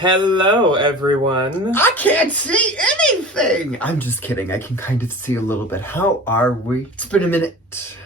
Hello, everyone. I can't see anything! I'm just kidding. I can kind of see a little bit. How are we? It's been a minute.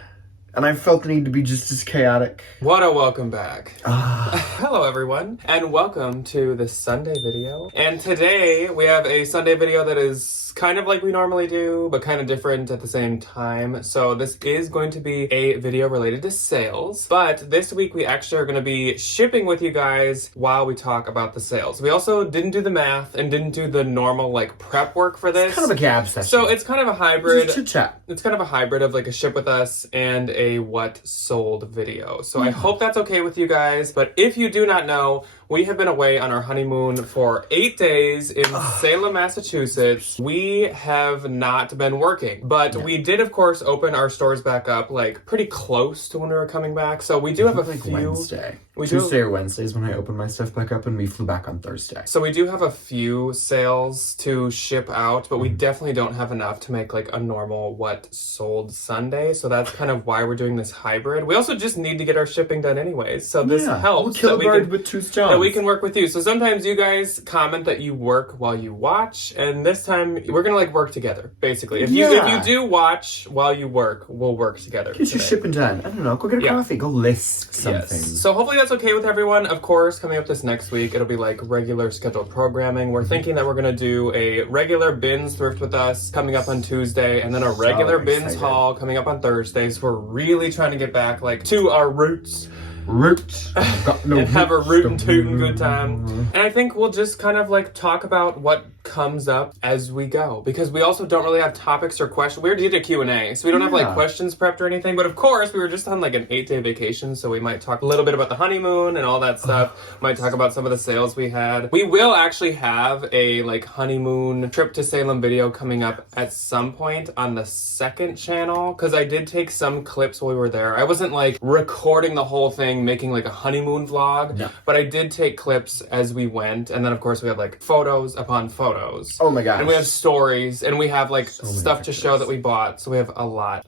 And I felt the need to be just as chaotic. What a welcome back. Hello, everyone, and welcome to the Sunday video. And today, we have a Sunday video that is kind of like we normally do, but kind of different at the same time. So this is going to be a video related to sales, but this week we actually are going to be shipping with you guys while we talk about the sales. We also didn't do the math and didn't do the normal like prep work for this. It's kind of a gab session. So it's kind of a hybrid. It's a chit-chat. It's kind of a hybrid of like a ship with us and a what sold video. So I hope that's okay with you guys. But if you do not know, we have been away on our honeymoon for 8 days in Salem, Massachusetts. We have not been working, but we did, of course, open our stores back up like pretty close to when we were coming back. So we do have a few. Wednesday. Tuesday or Wednesdays when I opened my stuff back up, and we flew back on Thursday. So we do have a few sales to ship out, but we definitely don't have enough to make like a normal what sold Sunday. So that's kind of why we're doing this hybrid. We also just need to get our shipping done anyways. So this helps. We'll kill a bird with two stones. That we can work with you. So sometimes you guys comment that you work while you watch, and this time we're gonna like work together, basically. If you do watch while you work, we'll work together. Get your shipping done. I don't know. Go get a coffee. Go list something. Yes. So hopefully that's okay with everyone. Of course, coming up this next week, it'll be like regular scheduled programming. We're thinking that we're gonna do a regular bins thrift with us coming up on Tuesday, and then a regular bins haul coming up on Thursdays. We're really trying to get back like to our roots. And have a rootin' tootin' good time. And I think we'll just kind of like talk about what comes up as we go, because we also don't really have topics or questions. We did a Q&A, so we don't have like questions prepped or anything, but of course we were just on like an 8-day vacation, so we might talk a little bit about the honeymoon and all that stuff. Might talk about some of the sales we had. We will actually have a like honeymoon trip to Salem video coming up at some point on the second channel, because I did take some clips while we were there. I wasn't like recording the whole thing, making like a honeymoon vlog, but I did take clips as we went, and then of course we had like photos upon photos. Oh my gosh. And we have stories, and we have like stuff to show that we bought, so we have a lot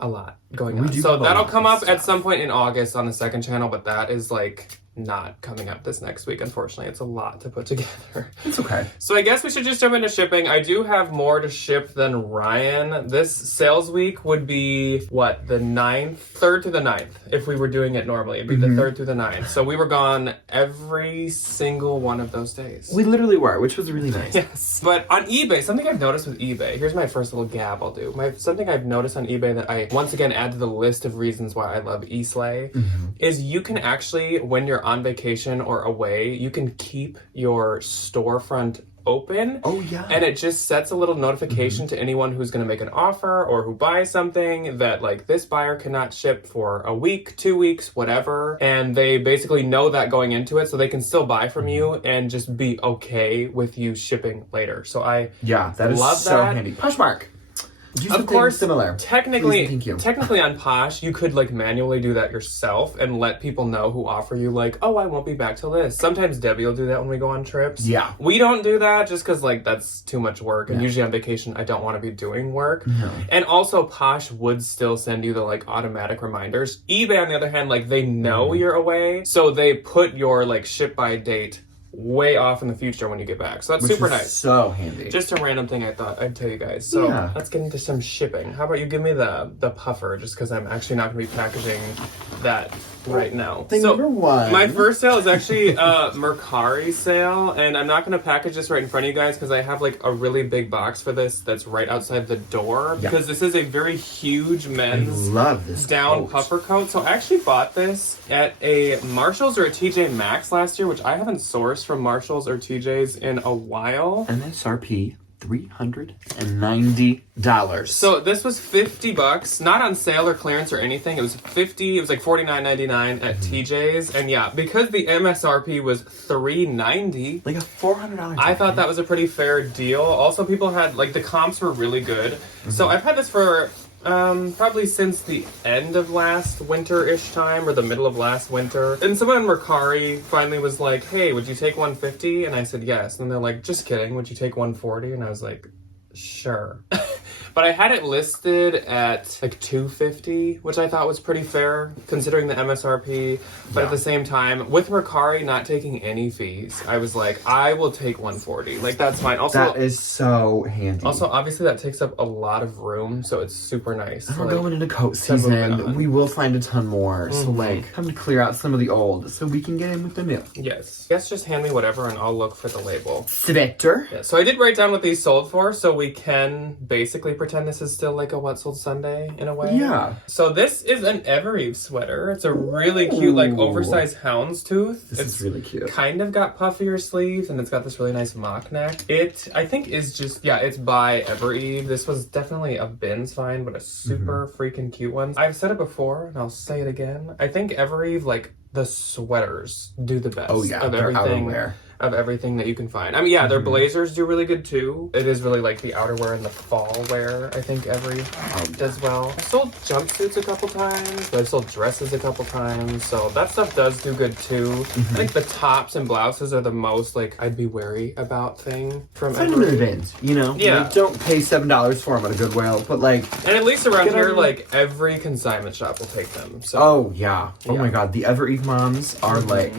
going on. So that'll come up at some point in August on the second channel, but that is like not coming up this next week, unfortunately. It's a lot to put together. It's okay. So I guess we should just jump into shipping. I do have more to ship than Ryan. This sales week would be, what, the 9th? 3rd to the 9th. If we were doing it normally, it'd be the 3rd through the 9th. So we were gone every single one of those days. We literally were, which was really nice. Yes. But on eBay, something I've noticed with eBay, here's my first little gab I'll do. Something I've noticed on eBay that I once again add to the list of reasons why I love eSlay is you can actually, when you're on vacation or away, you can keep your storefront open. Oh yeah. And it just sets a little notification to anyone who's going to make an offer or who buys something that like this buyer cannot ship for a week, 2 weeks, whatever. And they basically know that going into it, so they can still buy from you and just be okay with you shipping later. So I that is love so that. handy. Poshmark. Of course, similar. Technically on Posh, you could like manually do that yourself and let people know who offer you like, oh, I won't be back till this. Sometimes Debbie will do that when we go on trips. Yeah. We don't do that just because like that's too much work. And usually on vacation, I don't want to be doing work. No. And also Posh would still send you the like automatic reminders. eBay, on the other hand, like they know you're away. So they put your like ship by date way off in the future when you get back. So that's super nice. So handy. Just a random thing I thought I'd tell you guys. So let's get into some shipping. How about you give me the puffer, just because I'm actually not going to be packaging that right now. Thing number one. My first sale is actually a Mercari sale, and I'm not going to package this right in front of you guys because I have like a really big box for this that's right outside the door, because this is a very huge men's down puffer coat. So I actually bought this at a Marshall's or a TJ Maxx last year, which I haven't sourced from Marshalls or TJ's in a while. MSRP $390. So this was $50, not on sale or clearance or anything. It was $50. It was like $49.99 at TJ's, and because the MSRP was $390, like a $400. I thought that was a pretty fair deal. Also, people had like the comps were really good. So I've had this for probably since the end of last winter-ish time, or the middle of last winter. And someone in Mercari finally was like, hey, would you take 150? And I said yes. And they're like, just kidding, would you take 140? And I was like, sure. But I had it listed at like $250, which I thought was pretty fair considering the MSRP. But at the same time, with Mercari not taking any fees, I was like, I will take $140. Like, that's fine. Also, that is so handy. Also, obviously, that takes up a lot of room, so it's super nice. We're going into coat season. We will find a ton more. So, Mm-hmm. like, time to clear out some of the old so we can get in with the new. Yes. Yes, just hand me whatever and I'll look for the label. Sweater. Yeah, so I did write down what these sold for, so we can basically pretend this is still like a What Sold Sunday in a way. Yeah. So this is an Evereve sweater. It's a really cute, like, oversized houndstooth. This is really cute. Kind of got puffier sleeves, and it's got this really nice mock neck. It, I think, is just, yeah, it's by Evereve. This was definitely a Ben's find, but a super freaking cute one. I've said it before, and I'll say it again. I think Evereve, like, the sweaters do the best of everything that you can find. I mean, yeah, their blazers do really good too. It is really like the outerwear and the fall wear, I think, does well. I sold jumpsuits a couple times. I've sold dresses a couple times. So that stuff does do good too. I think the tops and blouses are the most, like, I'd be wary about thing from Send them in Evereve. advance, you know? Yeah. Like, don't pay $7 for them at a Goodwill, but like... And at least around here, them. like, every consignment shop will take them. So. Oh, yeah. Oh my god, the Evereve moms are like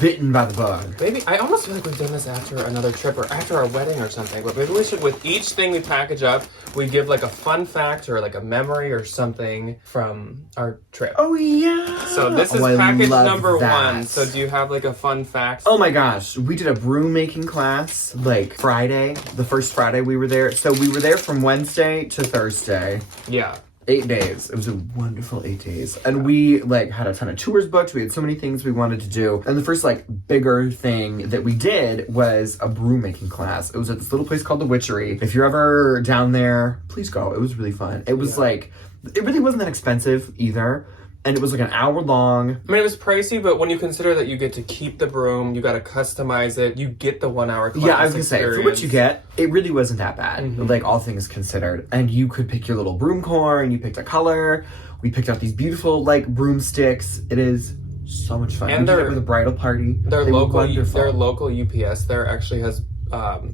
bitten by the bug. Maybe, I almost feel like we've done this after another trip or after our wedding or something, but maybe we should, with each thing we package up, we give like a fun fact or like a memory or something from our trip. Oh, yeah. So this is I package love number that. 1. So do you have like a fun fact? Oh my gosh, we did a broom making class like Friday, the first Friday we were there. So we were there from Wednesday to Thursday. Yeah. 8 days. It was a wonderful 8 days. And we like had a ton of tours booked. We had so many things we wanted to do. And the first like bigger thing that we did was a broom making class. It was at this little place called The Witchery. If you're ever down there, please go. It was really fun. It was like, it really wasn't that expensive either. And it was like an hour long. I mean, it was pricey, but when you consider that you get to keep the broom, you got to customize it, you get the 1 hour class. Yeah, I was gonna say, for what you get, it really wasn't that bad. Mm-hmm. Like, all things considered. And you could pick your little broom core, and you picked a color. We picked out these beautiful, like, broomsticks. It is so much fun. And we did it with a bridal party. Their They were local wonderful. UPS there actually has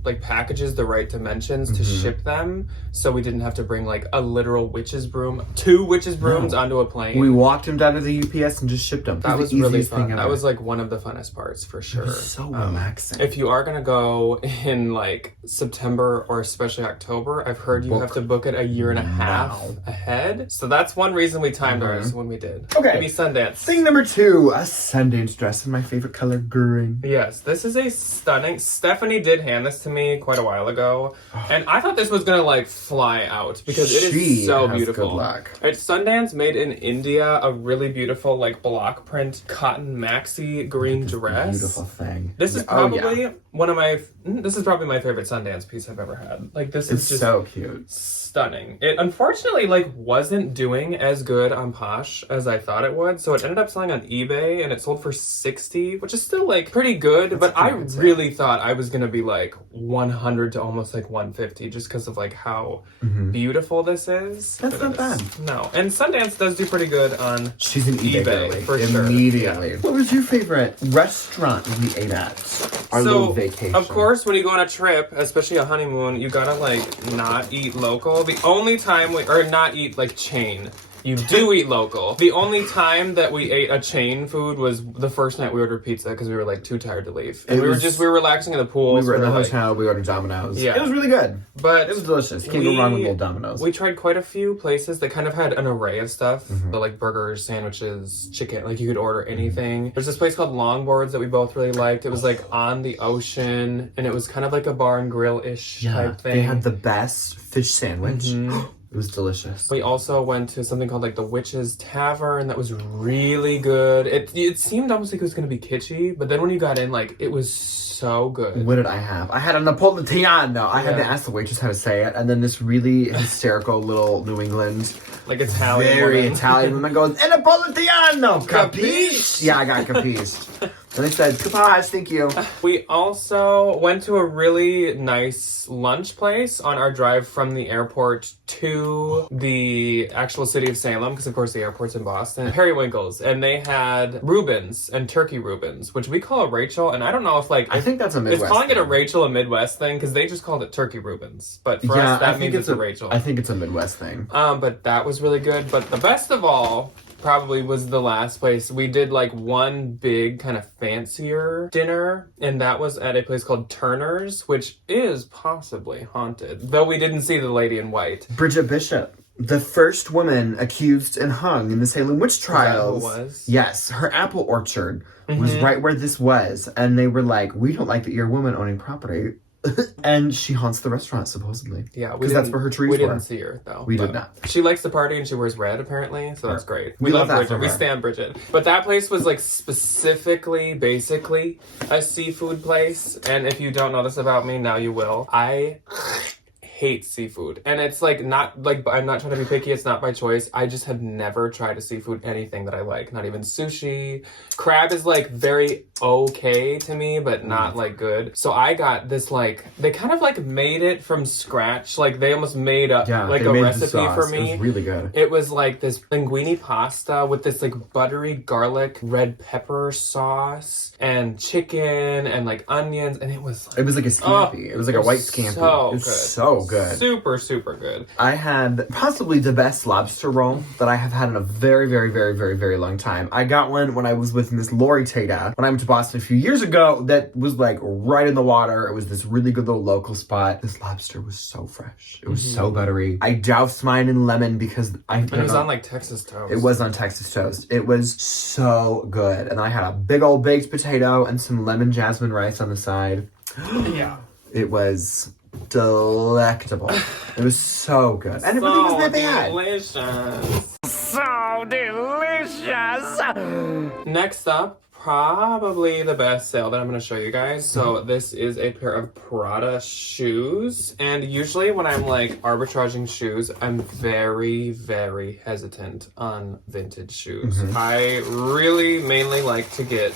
like packages the right dimensions to ship them, so we didn't have to bring like a literal witch's broom, 2 witch's brooms onto a plane. We walked them down to the UPS and just shipped them. That was the really easiest fun. thing ever. That was like one of the funnest parts for sure. It was so relaxing. If you are gonna go in like September or especially October, I've heard you have to book it a year and a half ahead. So that's one reason we timed ours when we did. Okay. Maybe Sundance. Thing number 2, a Sundance dress in my favorite color, green. Yes, this is a stunning. Stephanie did hand this to me quite a while ago, and I thought this was gonna like fly out because it is so has beautiful. good luck. At Sundance, made in India, a really beautiful like block print cotton maxi green dress. Beautiful thing. This is probably one of my. This is probably my favorite Sundance piece I've ever had. Like this is just so cute. Stunning. It unfortunately like wasn't doing as good on Posh as I thought it would, so it ended up selling on eBay and it sold for $60, which is still like pretty good. But I really thought I was gonna be like 100 to almost like 150 just because of like how beautiful this is. That's not bad. No, and Sundance does do pretty good on. She's an eBay girly. for sure. Immediately. What was your favorite restaurant we ate at? Our little vacation. Of course, when you go on a trip, especially a honeymoon, you gotta like not eat local. The only time not eat like chain. You do eat local. The only time that we ate a chain food was the first night we ordered pizza because we were like too tired to leave. And we were relaxing in the pool. We were in the like, hotel, we ordered Domino's. Yeah. It was really good. But it was delicious. You can't go wrong with little Domino's. We tried quite a few places that kind of had an array of stuff. So like burgers, sandwiches, chicken, like you could order anything. There's this place called Longboards that we both really liked. It was like on the ocean and it was kind of like a bar and grill-ish type thing. They had the best fish sandwich. It was delicious. We also went to something called like the Witch's Tavern that was really good. It seemed almost like it was going to be kitschy, but then when you got in, like, it was so good. What did I have? I had a Napolitano. I had to ask the waitress how to say it, and then this really hysterical little New England, like Italian very woman. Italian woman goes, "E Napolitano, capiche?" Yeah, I got capiche. And I said, goodbye, thank you. We also went to a really nice lunch place on our drive from the airport to the actual city of Salem, because of course the airport's in Boston. Periwinkles, and they had Reubens and turkey Reubens, which we call a Rachel, and I don't know if I think that's a Midwest Is calling thing. it a Rachel a Midwest thing? Because they just called it turkey Reubens. But for us, that means it's a Rachel. I think it's a Midwest thing. But that was really good. But the best of all probably was the last place. We did like one big kind of fancier dinner, and that was at a place called Turner's, which is possibly haunted, though we didn't see the lady in white. Bridget Bishop, the first woman accused and hung in the Salem witch trials. Is that who it was? Yes, her apple orchard was right where this was, and they were like, we don't like that you're a woman owning property. And she haunts the restaurant, supposedly. Yeah, because that's where her trees were. We didn't see her, though. We did not. She likes to party and she wears red, apparently, so that's great. We love that Bridget. for We her. stand Bridget. But that place was like specifically, basically, a seafood place. And if you don't know this about me, now you will. I hate seafood, and it's like not like I'm not trying to be picky, it's not by choice. I just have never tried a seafood anything that I like, not even sushi. Crab is like very okay to me, but not like good. So I got this, like, they kind of like made it from scratch, like they almost made a like a recipe for me. It was really good. It was like this linguine pasta with this like buttery garlic red pepper sauce and chicken and like onions, and it was like a scampi. It was like a white scampi. So it was good. So good. Super, super good. I had possibly the best lobster roll that I have had in a very, very, very, very, very long time. I got one when I was with Miss Lori Tata when I went to Boston a few years ago. That was like right in the water. It was this really good little local spot. This lobster was so fresh. It was so buttery. I doused mine in lemon because it was on like Texas toast. It was on Texas toast. It was so good. And I had a big old baked potato and some lemon jasmine rice on the side. Yeah. It was delectable. It was so good. And it really wasn't that bad. Delicious. So delicious. Next up, probably the best sale that I'm going to show you guys. So this is a pair of Prada shoes. And usually when I'm like arbitraging shoes, I'm very, very hesitant on vintage shoes. I really mainly like to get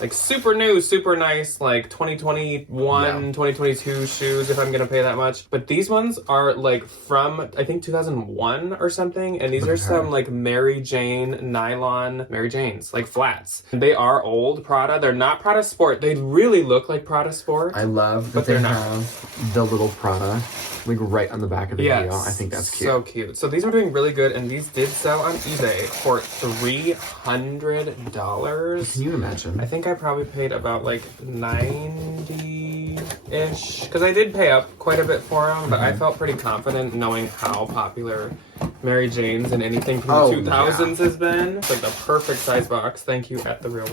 like super new, super nice, like 2021, 2022 shoes if I'm gonna pay that much. But these ones are like from, I think 2001 or something. And these are some like Mary Jane nylon Mary Janes, like flats. They are old Prada. They're not Prada Sport. They really look like Prada Sport. I love that they have the little Prada like right on the back of the heel. I think that's cute. So cute. So these are doing really good, and these did sell on eBay for $300. Can you imagine? I think I probably paid about like 90-ish, because I did pay up quite a bit for them, but I felt pretty confident knowing how popular Mary Jane's and anything from the 2000s has been. It's like the perfect size box. Thank you at The Real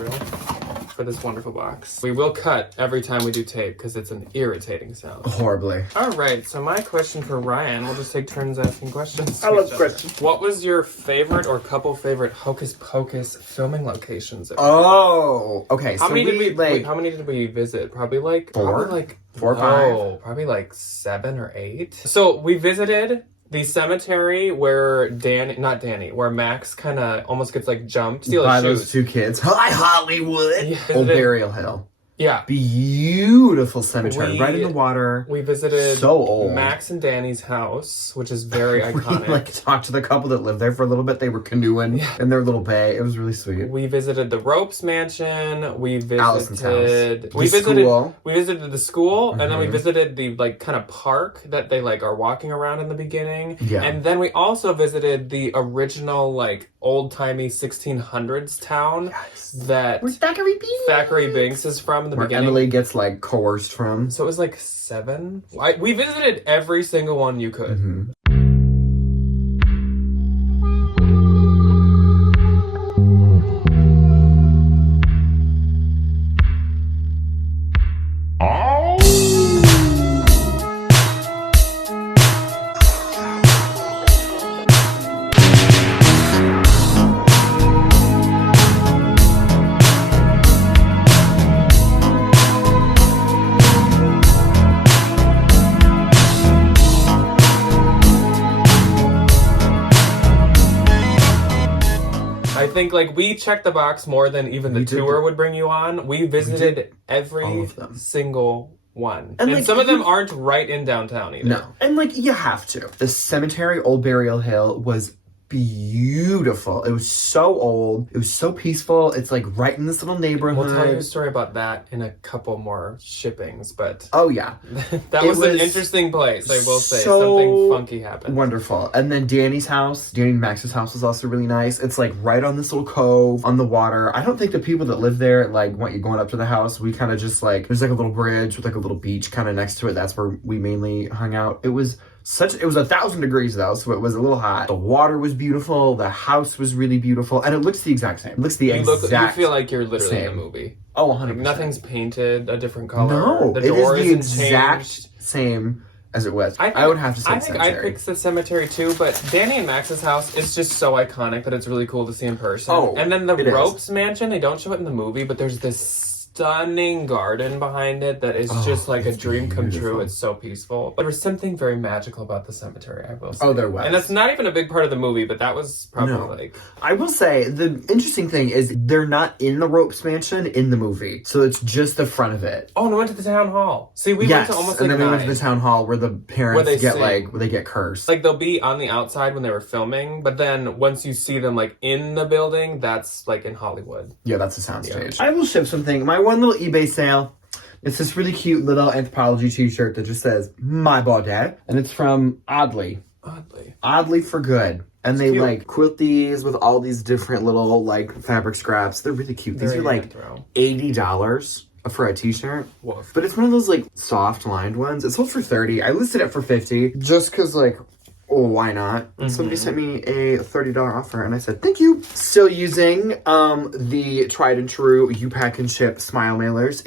for this wonderful box. We will cut every time we do tape because it's an irritating sound. Horribly. All right, so my question for Ryan, we'll just take turns asking questions. I love questions. What was your favorite or couple favorite Hocus Pocus filming locations? Oh, okay. How So many did we like how many did we visit? Probably like four? Probably like 4 or 5? No, probably like 7 or 8. So we visited the cemetery where where Max kind of almost gets like jumped. By those 2 kids. Hi, Hollywood! Yeah. Old Burial Hill. Yeah. Beautiful cemetery, right in the water. We visited so old. Max and Danny's house, which is very iconic. We like talked to the couple that lived there for a little bit. They were canoeing in their little bay. It was really sweet. We visited the Ropes Mansion. We visited Allison's house. We visited school. We visited the school, and then we visited the like kind of park that they like are walking around in the beginning. Yeah. And then we also visited the original like old-timey 1600s town that Where Thackeray Binks is from in the Where beginning. Emily gets like coerced from. So it was like 7. We visited every single one you could. think like we checked the box more than even the tour would bring you on. We visited every single one. And like, some of them aren't right in downtown either. No. And like, you have to. The cemetery, Old Burial Hill, was beautiful. It was so old. It was so peaceful. It's like right in this little neighborhood. We'll tell you a story about that in a couple more shippings, but oh yeah, that was an interesting place. I will say something funky happened. Wonderful. And then Danny and Max's house was also really nice. It's like right on this little cove on the water. I don't think the people that live there like want you going up to the house. We kind of just like there's like a little bridge with like a little beach kind of next to it. That's where we mainly hung out. It was 1,000 degrees though, so it was a little hot. The water was beautiful, the house was really beautiful, and it looks the exact same. It looks the exact You feel like you're literally in a movie. Oh, 100%. Like nothing's painted a different color. No, the door it is the isn't exact changed. same as it was. I would have to say I think I picked the cemetery too, but Danny and Max's house is just so iconic that it's really cool to see in person. Oh, and then the Ropes Mansion, they don't show it in the movie, but there's this stunning garden behind it that is just like a dream come true. It's so peaceful. There was something very magical about the cemetery, I will say. Oh, there was. And that's not even a big part of the movie, but that was probably like... I will say, the interesting thing is they're not in the Ropes Mansion in the movie. So it's just the front of it. Oh, and we went to the town hall. See, we went to almost and like then we went to the town hall where the parents where they get cursed. Like, they'll be on the outside when they were filming, but then once you see them, like, in the building, that's, like, in Hollywood. Yeah, that's a soundstage. I will ship something. My one little eBay sale. It's this really cute little anthropology t-shirt that just says, my body. And it's from Oddly for Good. And they, like, quilt these with all these different little, like, fabric scraps. They're really cute. These are, like, $80 for a t-shirt. Woof. But it's one of those, like, soft lined ones. It sold for $30. I listed it for $50 just because, like, oh, why not? Somebody sent me a $30 offer, and I said, thank you. Still using the tried and true You Pack and Ship smile mailers.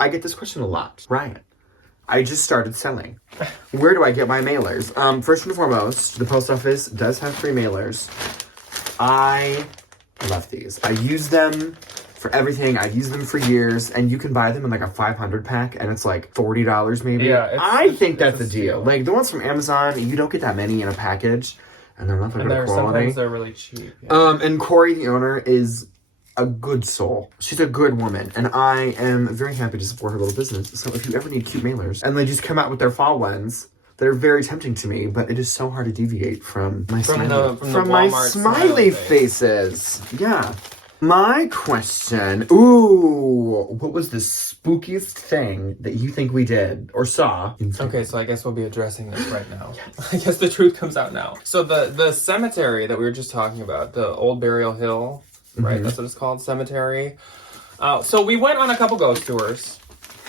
I get this question a lot. Ryan, I just started selling. Where do I get my mailers? First and foremost, the post office does have free mailers. I love these. I use them for everything. I've used them for years, and you can buy them in like a 500 pack, and it's like $40 maybe. Yeah, I think that's a deal. Like the ones from Amazon, you don't get that many in a package, and they're not that good quality. Sometimes they're really cheap. Yeah. And Corey, the owner, is a good soul. She's a good woman, and I am very happy to support her little business. So if you ever need cute mailers, and they just come out with their fall ones. They're very tempting to me, but it is so hard to deviate from my smiley faces. Yeah. My question, what was the spookiest thing that you think we did or saw? Okay, so I guess we'll be addressing this right now. Yes. I guess the truth comes out now. So the cemetery that we were just talking about, the Old Burial Hill, right? That's what it's called, cemetery. So we went on a couple ghost tours.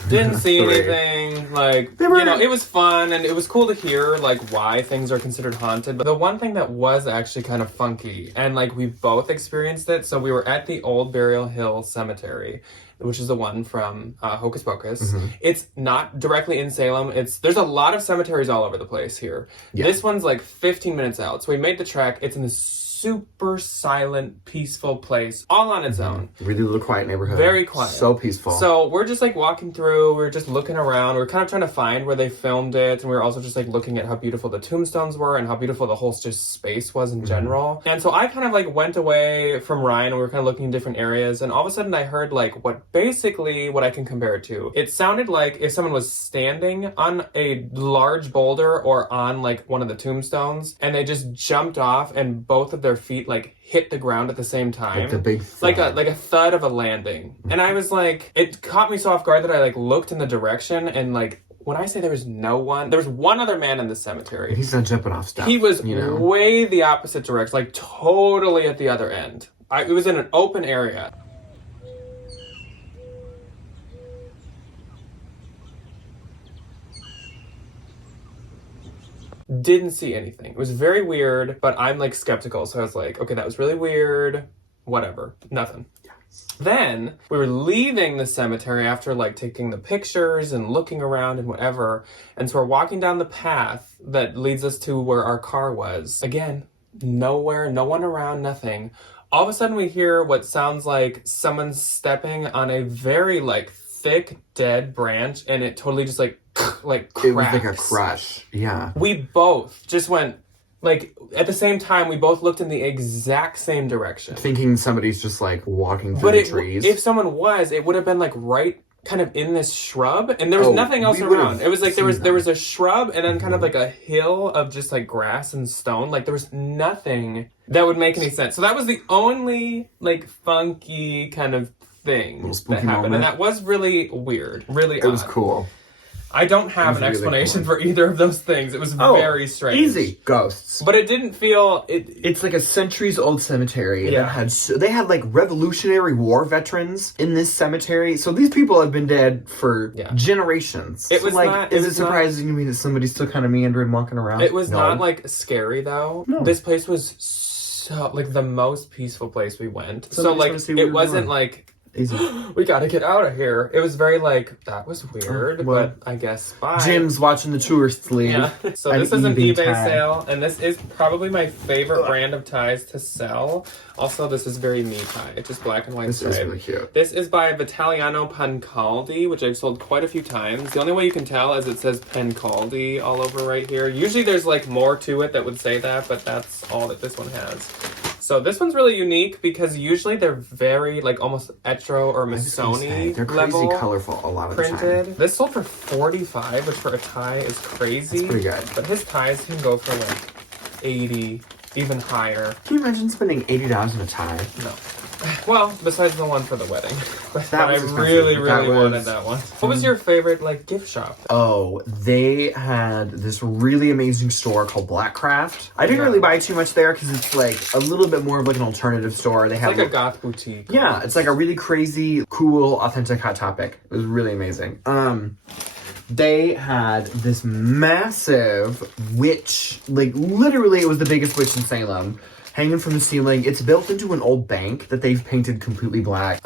Didn't see anything, like, it was fun, and it was cool to hear, like, why things are considered haunted. But the one thing that was actually kind of funky, and, like, we both experienced it, so we were at the Old Burial Hill Cemetery, which is the one from Hocus Pocus. It's not directly in Salem. There's a lot of cemeteries all over the place here. Yeah. This one's, like, 15 minutes out, so we made the trek. It's in this super silent, peaceful place, all on its own. Really little quiet neighborhood. Very quiet. So peaceful. So we're just like walking through, we're just looking around, we're kind of trying to find where they filmed it, and we were also just like looking at how beautiful the tombstones were and how beautiful the whole just space was in general. And so I kind of like went away from Ryan, and we were kind of looking in different areas, and all of a sudden I heard like what I can compare it to. It sounded like if someone was standing on a large boulder or on like one of the tombstones, and they just jumped off and both of their feet like hit the ground at the same time. Like the big thud. Like a thud of a landing. And I was like, it caught me so off guard that I like looked in the direction, and like when I say there was no one, there was one other man in the cemetery. He's not jumping off stuff. He was way the opposite direction, like totally at the other end. It was in an open area. Didn't see anything. It was very weird, but I'm like skeptical. So I was like, okay, that was really weird. Whatever. Nothing. Yes. Then we were leaving the cemetery after like taking the pictures and looking around and whatever. And so we're walking down the path that leads us to where our car was. Again, nowhere, no one around, nothing. All of a sudden we hear what sounds like someone stepping on a very like thick dead branch, and it totally just like cracks. It was like a crush. Yeah. We both just went like, at the same time, we both looked in the exact same direction. Thinking somebody's just, like, walking through the trees. If someone was, it would have been, like, right kind of in this shrub, and there was nothing else around. It was like there was a shrub and then kind of like a hill of just like grass and stone. Like there was nothing that would make any sense. So that was the only like funky kind of thing that happened, and that was really weird, really odd. It was cool. I don't have an explanation for either of those things. It was very strange. Easy. Ghosts. But it didn't feel... It's like a centuries-old cemetery. Yeah. They had, like, Revolutionary War veterans in this cemetery. So these people have been dead for generations. It was like, not... Is it surprising to me that somebody's still kind of meandering, walking around? It was not, like, scary, though. No. This place was so... Like, the most peaceful place we went. So like, it wasn't, like... Easy. We gotta get out of here. It was very like, that was weird, but I guess bye. Jim's watching the tourists leave. Yeah. So this is an eBay sale, and this is probably my favorite brand of ties to sell. Also, this is very me tie. It's just black and white stripe. This is really cute. This is by Vitaliano Pancaldi, which I've sold quite a few times. The only way you can tell is it says Pancaldi all over right here. Usually there's like more to it that would say that, but that's all that this one has. So this one's really unique because usually they're very like almost Etro or Missoni they're crazy colorful a lot of the time. This sold for $45, which for a tie is crazy. That's pretty good. But his ties can go for like $80, even higher. Can you imagine spending $80 on a tie? No. Well, besides the one for the wedding. But I really wanted that one. What was your favorite, like, gift shop? Oh, they had this really amazing store called Blackcraft. I didn't really buy too much there because it's, like, a little bit more of, like, an alternative store. They have like a goth boutique. Yeah, it's, like, a really crazy, cool, authentic Hot Topic. It was really amazing. They had this massive witch, like, literally it was the biggest witch in Salem, hanging from the ceiling. It's built into an old bank that they've painted completely black.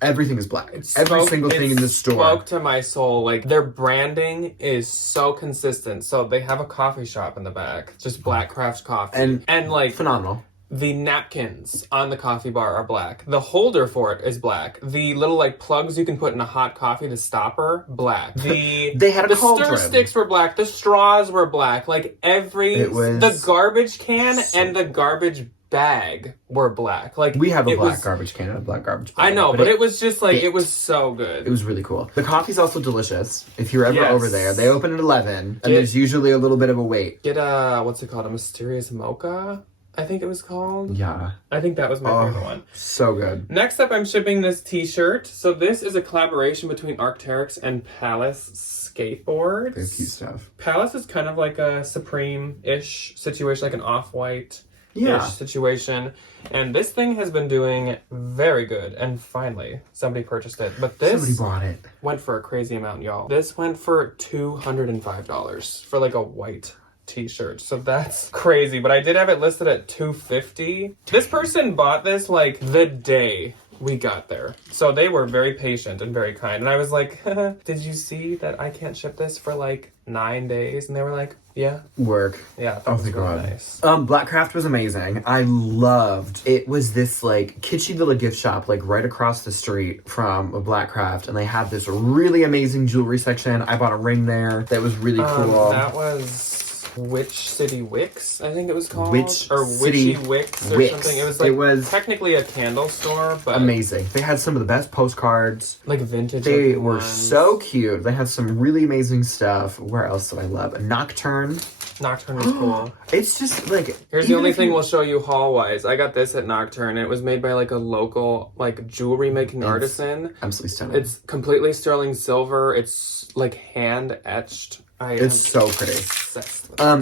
Everything is black. Every single thing in the store. It spoke to my soul. Like, their branding is so consistent. So they have a coffee shop in the back. Just Black Craft Coffee. And like... Phenomenal. The napkins on the coffee bar are black. The holder for it is black. The little like plugs you can put in a hot coffee, the stopper, black. They had a cauldron. The stir sticks were black. The straws were black. Like the garbage can and the garbage bag were black. Like we have a black garbage can and a black garbage bag. I know, but it was just like it was so good. It was really cool. The coffee's also delicious. If you're ever over there, they open at 11, and there's usually a little bit of a wait. Get what's it called? A mysterious mocha? I think it was called. Yeah. I think that was my favorite one. So good. Next up, I'm shipping this t-shirt. So this is a collaboration between Arc'teryx and Palace Skateboards. They have cute stuff. Palace is kind of like a Supreme-ish situation, like an Off-White-ish situation. And this thing has been doing very good. And finally, somebody purchased it. But this somebody bought it. Went for a crazy amount, y'all. This went for $205 for like a white t-shirt, so that's crazy. But I did have it listed at $250. This person bought this like the day we got there, so they were very patient and very kind. And I was like, did you see that I can't ship this for like 9 days? And they were like, yeah. Work. Yeah, that was really nice. Blackcraft was amazing. I loved it. Was this like kitschy little gift shop like right across the street from Blackcraft, and they had this really amazing jewelry section. I bought a ring there that was really cool. That was Witch City Wicks, I think it was called. Witchy Wicks or something. It was technically a candle store, but amazing. They had some of the best postcards. Like vintage. They were so cute. They had some really amazing stuff. Where else do I love? Nocturne. Nocturne was cool. It's just like... Here's the only thing we'll show you haul-wise. I got this at Nocturne. It was made by like a local like jewelry making artisan. Absolutely stunning. It's completely sterling silver. It's like hand etched. It's so pretty.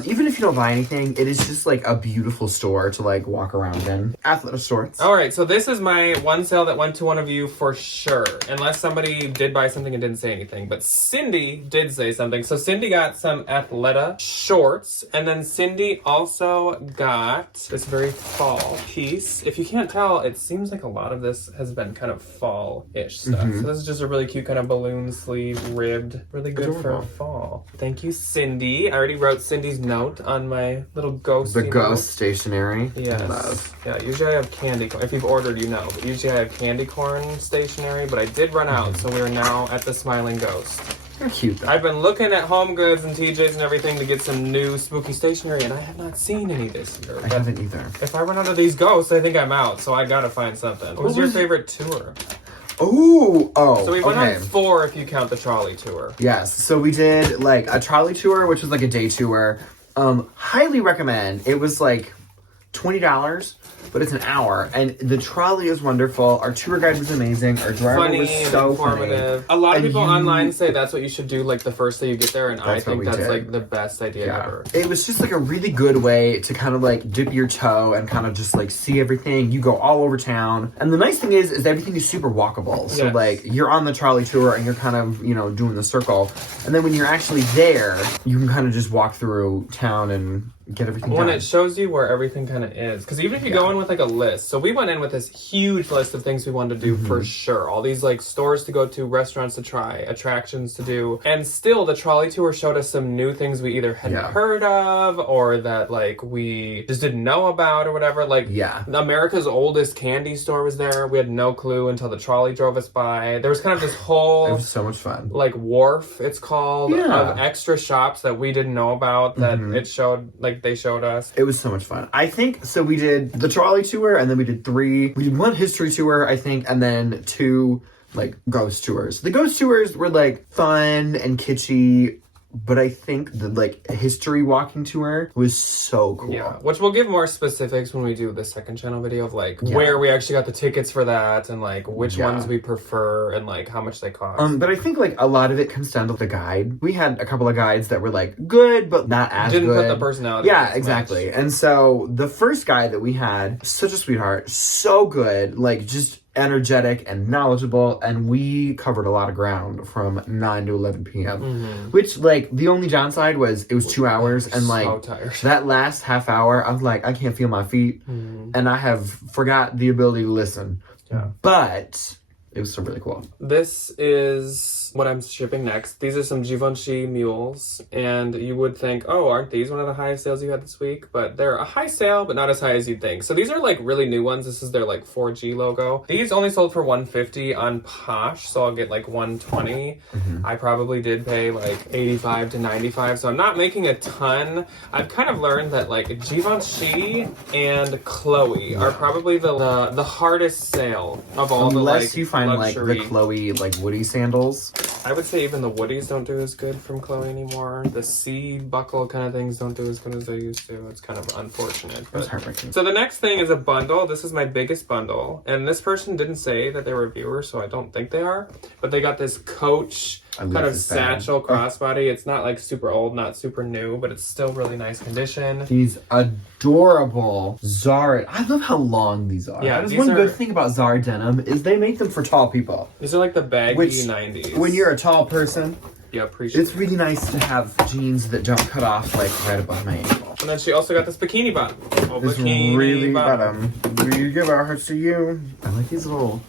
Even if you don't buy anything, it is just like a beautiful store to like walk around in. Athleta Shorts. All right, so this is my one sale that went to one of you for sure, unless somebody did buy something and didn't say anything. But Cindy did say something. So Cindy got some Athleta shorts, and then Cindy also got this very fall piece. If you can't tell, it seems like a lot of this has been kind of fall-ish stuff. So this is just a really cute kind of balloon sleeve, ribbed, really good for fall. Thank you, Cindy. I already wrote Cindy's note on my little ghost. The ghost stationery. Yes. Love. Yeah, usually I have candy corn. If you've ordered, you know. But usually I have candy corn stationery, but I did run out, so we are now at the Smiling Ghost. They're cute though. I've been looking at Home Goods and TJ's and everything to get some new spooky stationery, and I have not seen any this year. I haven't either. If I run out of these ghosts, I think I'm out, so I gotta find something. What was your favorite tour? Oh, So we went on 4 if you count the trolley tour. Yes, so we did like a trolley tour, which was like a day tour. Highly recommend. It was like $20, but it's an hour, and the trolley is wonderful. Our tour guide was amazing. Our driver was so informative. A lot of people online say that's what you should do like the first day you get there, and I think that's like the best idea ever. It was just like a really good way to kind of like dip your toe and kind of just like see everything. You go all over town, and the nice thing is everything is super walkable. So like you're on the trolley tour and you're kind of, you know, doing the circle, and then when you're actually there, you can kind of just walk through town and get everything done. When it shows you where everything kind of is. Because even if you go in with like a list. So we went in with this huge list of things we wanted to do for sure. All these like stores to go to, restaurants to try, attractions to do. And still the trolley tour showed us some new things we either hadn't heard of or that like we just didn't know about or whatever. Like America's oldest candy store was there. We had no clue until the trolley drove us by. There was kind of this whole... It was so much fun. Like wharf, it's called, of extra shops that we didn't know about that it showed... Like they showed us. It was so much fun. I think, so we did the trolley tour, and then we did 1 history tour, I think, and then 2, like, ghost tours. The ghost tours were, like, fun and kitschy, but I think the, like, history walking tour was so cool. Yeah, which we'll give more specifics when we do the second channel video of, like, where we actually got the tickets for that and, like, which ones we prefer and, like, how much they cost. But I think, like, a lot of it comes down to the guide. We had a couple of guides that were, like, good, but not as good. Didn't put the personality. Yeah, exactly. Much. And so the first guide that we had, such a sweetheart, so good, like, just energetic and knowledgeable, and we covered a lot of ground from 9 to 11 p.m. Which, like, the only downside was it was 2 hours, and like so tired. That last half hour, I'm like, I can't feel my feet, and I have forgot the ability to listen. But it was still really cool. This is what I'm shipping next. These are some Givenchy mules, and you would think, oh, aren't these one of the highest sales you had this week? But they're a high sale, but not as high as you'd think. So these are like really new ones. This is their like 4G logo. These only sold for $150 on Posh, so I'll get like $120. I probably did pay like $85 to $95, so I'm not making a ton. I've kind of learned that like Givenchy and Chloe are probably the hardest sale of all the like you find luxury. Like the Chloe like Woody sandals. I would say even the Woodies don't do as good from Chloe anymore. The seed buckle kind of things don't do as good as they used to. It's kind of unfortunate. It's heartbreaking. So the next thing is a bundle. This is my biggest bundle. And this person didn't say that they were viewers, so I don't think they are. But they got this Coach kind of satchel crossbody. It's not like super old, not super new, but it's still really nice condition. These adorable Zara. I love how long these are. Yeah, that's one good thing about Zara denim is they make them for tall people. These are like the baggy 90s. When you're a tall person, appreciate it's really nice to have jeans that don't cut off like right above my ankle. And then she also got this bikini bottom. This really bottom. Really give our hearts to you. I like these little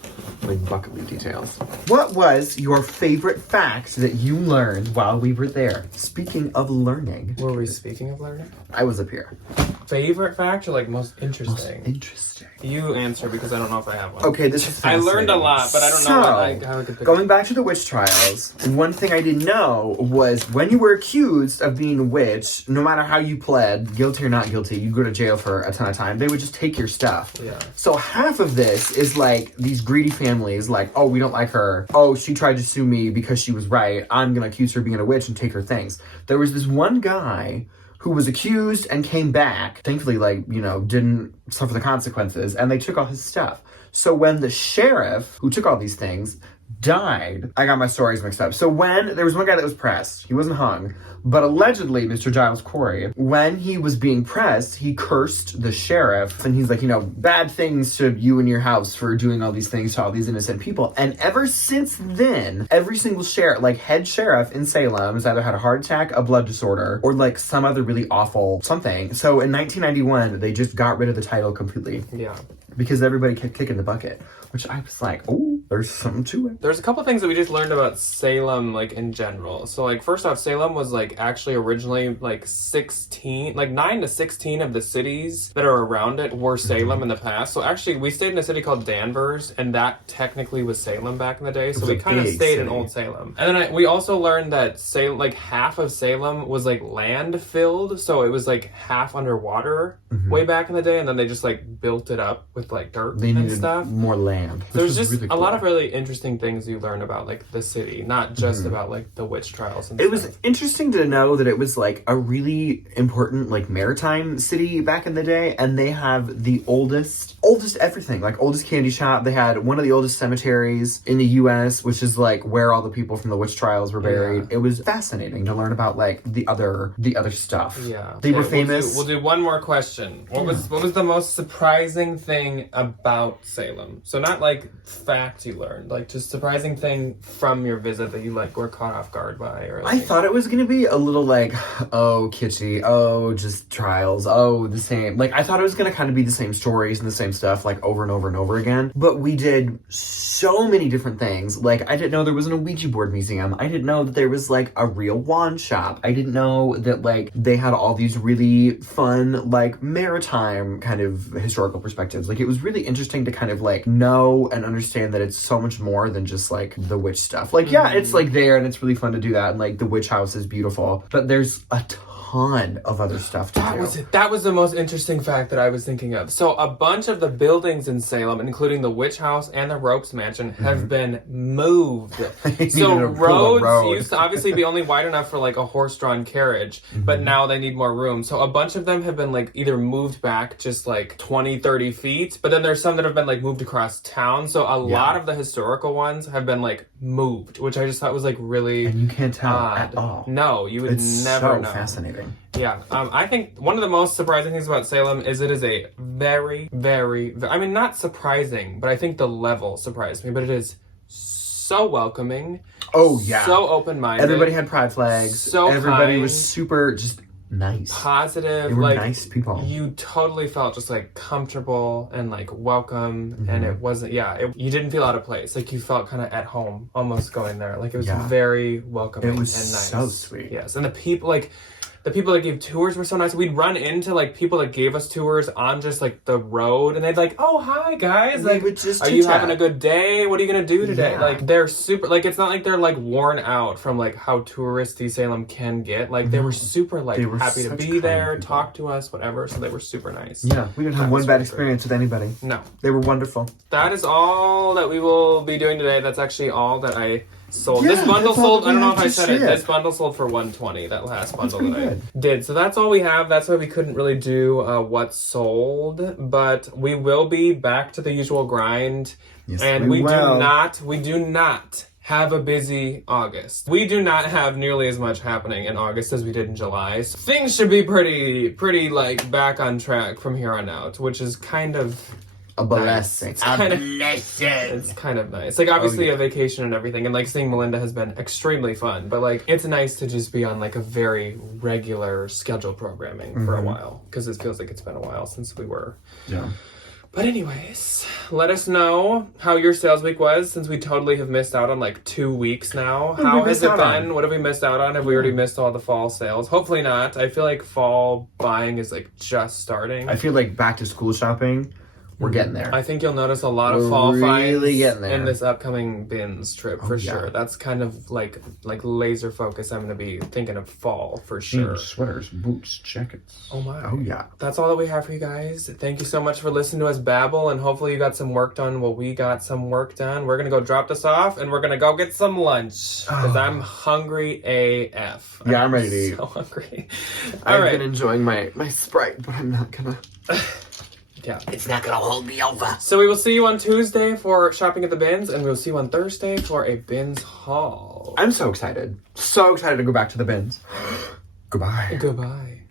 like buckley details. What was your favorite fact that you learned while we were there? Speaking of learning. Were we speaking of learning? I was up here. Favorite fact or like most interesting? Most interesting. You answer because I don't know if I have one. Okay, this is I learned a lot, but I don't know how I could pick going back to the witch trials, one thing I didn't know was when you were accused of being a witch, no matter how you pled, guilty or not guilty, you go to jail for a ton of time. They would just take your stuff. Yeah. So half of this is like these greedy families, like, oh, we don't like her. Oh, she tried to sue me because she was right. I'm gonna accuse her of being a witch and take her things. There was this one guy who was accused and came back, thankfully, like, you know, didn't suffer the consequences, and they took all his stuff. So when the sheriff, who took all these things, died, I got my stories mixed up. So when, there was one guy that was pressed, he wasn't hung, but allegedly, Mr. Giles Corey, when he was being pressed, he cursed the sheriff, and he's like, you know, bad things to you and your house for doing all these things to all these innocent people. And ever since then, every single sheriff, like head sheriff in Salem, has either had a heart attack, a blood disorder, or like some other really awful something. So in 1991, they just got rid of the title completely. Yeah. Because everybody kept kicking the bucket, which I was like, oh. There's something to it. There's a couple things that we just learned about Salem, like, in general. So, like, first off, Salem was, like, actually originally, like, 9 to 16 of the cities that are around it were Salem in the past. So, actually, we stayed in a city called Danvers, and that technically was Salem back in the day. So, we kind of stayed in Old Salem. And then we also learned that, like, half of Salem was, like, land-filled. So, it was, like, half underwater way back in the day. And then they just, like, built it up with, like, dirt and stuff. More land. There's just really cool. A lot of really interesting things you learn about, like, the city, not just about, like, the witch trials and stuff. It was interesting to know that it was, like, a really important, like, maritime city back in the day, and they have the oldest everything, like, oldest candy shop. They had one of the oldest cemeteries in the U.S., which is, like, where all the people from the witch trials were buried. Yeah. It was fascinating to learn about, like, the other stuff. Yeah. They were famous. We'll do one more question. What was the most surprising thing about Salem? So not, like, facts you learned, like, just surprising thing from your visit that you, like, were caught off guard by, or like... I thought it was gonna be a little, like, oh, kitschy, oh, just trials, oh, the same. Like, I thought it was gonna kind of be the same stories and the same stuff, like, over and over and over again. But we did so many different things. Like, I didn't know there was an Ouija board museum. I didn't know that there was, like, a real wand shop. I didn't know that, like, they had all these really fun, like, maritime kind of historical perspectives. Like, it was really interesting to kind of, like, know and understand that it's so much more than just, like, the witch stuff. Like, yeah, it's, like, there, and it's really fun to do that, and, like, the witch house is beautiful, but there's a ton of other stuff to do. That was the most interesting fact that I was thinking of. So a bunch of the buildings in Salem, including the witch house and the Ropes Mansion, have been moved. So roads used to obviously be only wide enough for, like, a horse-drawn carriage, but now they need more room. So a bunch of them have been, like, either moved back just, like, 20, 30 feet, but then there's some that have been, like, moved across town. So a lot of the historical ones have been, like, moved, which I just thought was, like, really and you can't tell at all. No, you would never know. Fascinating. Yeah, I think one of the most surprising things about Salem is it is a very, very, I mean, not surprising, but I think the level surprised me, but it is so welcoming. Oh, yeah. So open-minded. Everybody had pride flags. So everybody kind, was super just nice. Positive. They were like, nice people. You totally felt just, like, comfortable and, like, welcome, and it wasn't, you didn't feel out of place. Like, you felt kind of at home almost going there. Like, it was very welcoming and nice. It was so sweet. Yes, and the people that gave tours were so nice. We'd run into, like, people that gave us tours on just, like, the road, and they'd like, oh, hi, guys. Like, are you having a good day? What are you going to do today? Yeah. Like, they're super, like, it's not like they're, like, worn out from, like, how touristy Salem can get. Like, they were super, like, happy to be there, people. Talk to us, whatever. So they were super nice. Yeah, we didn't have one bad experience with anybody. No. They were wonderful. That is all that we will be doing today. That's actually all that I sold. This bundle sold, I don't know if I said it, this bundle sold for $120, that last bundle that I did. So that's all we have. That's why we couldn't really do what sold, but we will be back to the usual grind. Yes, and we do not have a busy August. We do not have nearly as much happening in August as we did in July. So things should be pretty like back on track from here on out, which is kind of a blessing. Nice. It's kind of nice. Like, obviously a vacation and everything, and, like, seeing Melinda has been extremely fun, but, like, it's nice to just be on, like, a very regular scheduled programming for a while, because it feels like it's been a while since we were. Yeah. But anyways, let us know how your sales week was, since we totally have missed out on, like, 2 weeks now. How has it been? What have we missed out on? Have we already missed all the fall sales? Hopefully not. I feel like fall buying is, like, just starting. I feel like back to school shopping, we're getting there. I think you'll notice a lot of fall finds getting there in this upcoming bins trip for sure. That's kind of like laser focus. I'm going to be thinking of fall for sure. Sweaters, boots, jackets. Oh my. Oh yeah. That's all that we have for you guys. Thank you so much for listening to us babble, and hopefully you got some work done while we got some work done. We're going to go drop this off, and we're going to go get some lunch because I'm hungry AF. Yeah, I'm ready to eat. So hungry. I've been enjoying my Sprite, but I'm not going to... Yeah. It's not gonna hold me over. So we will see you on Tuesday for shopping at the bins, and we'll see you on Thursday for a bins haul. I'm so excited. So excited to go back to the bins. Goodbye. Goodbye.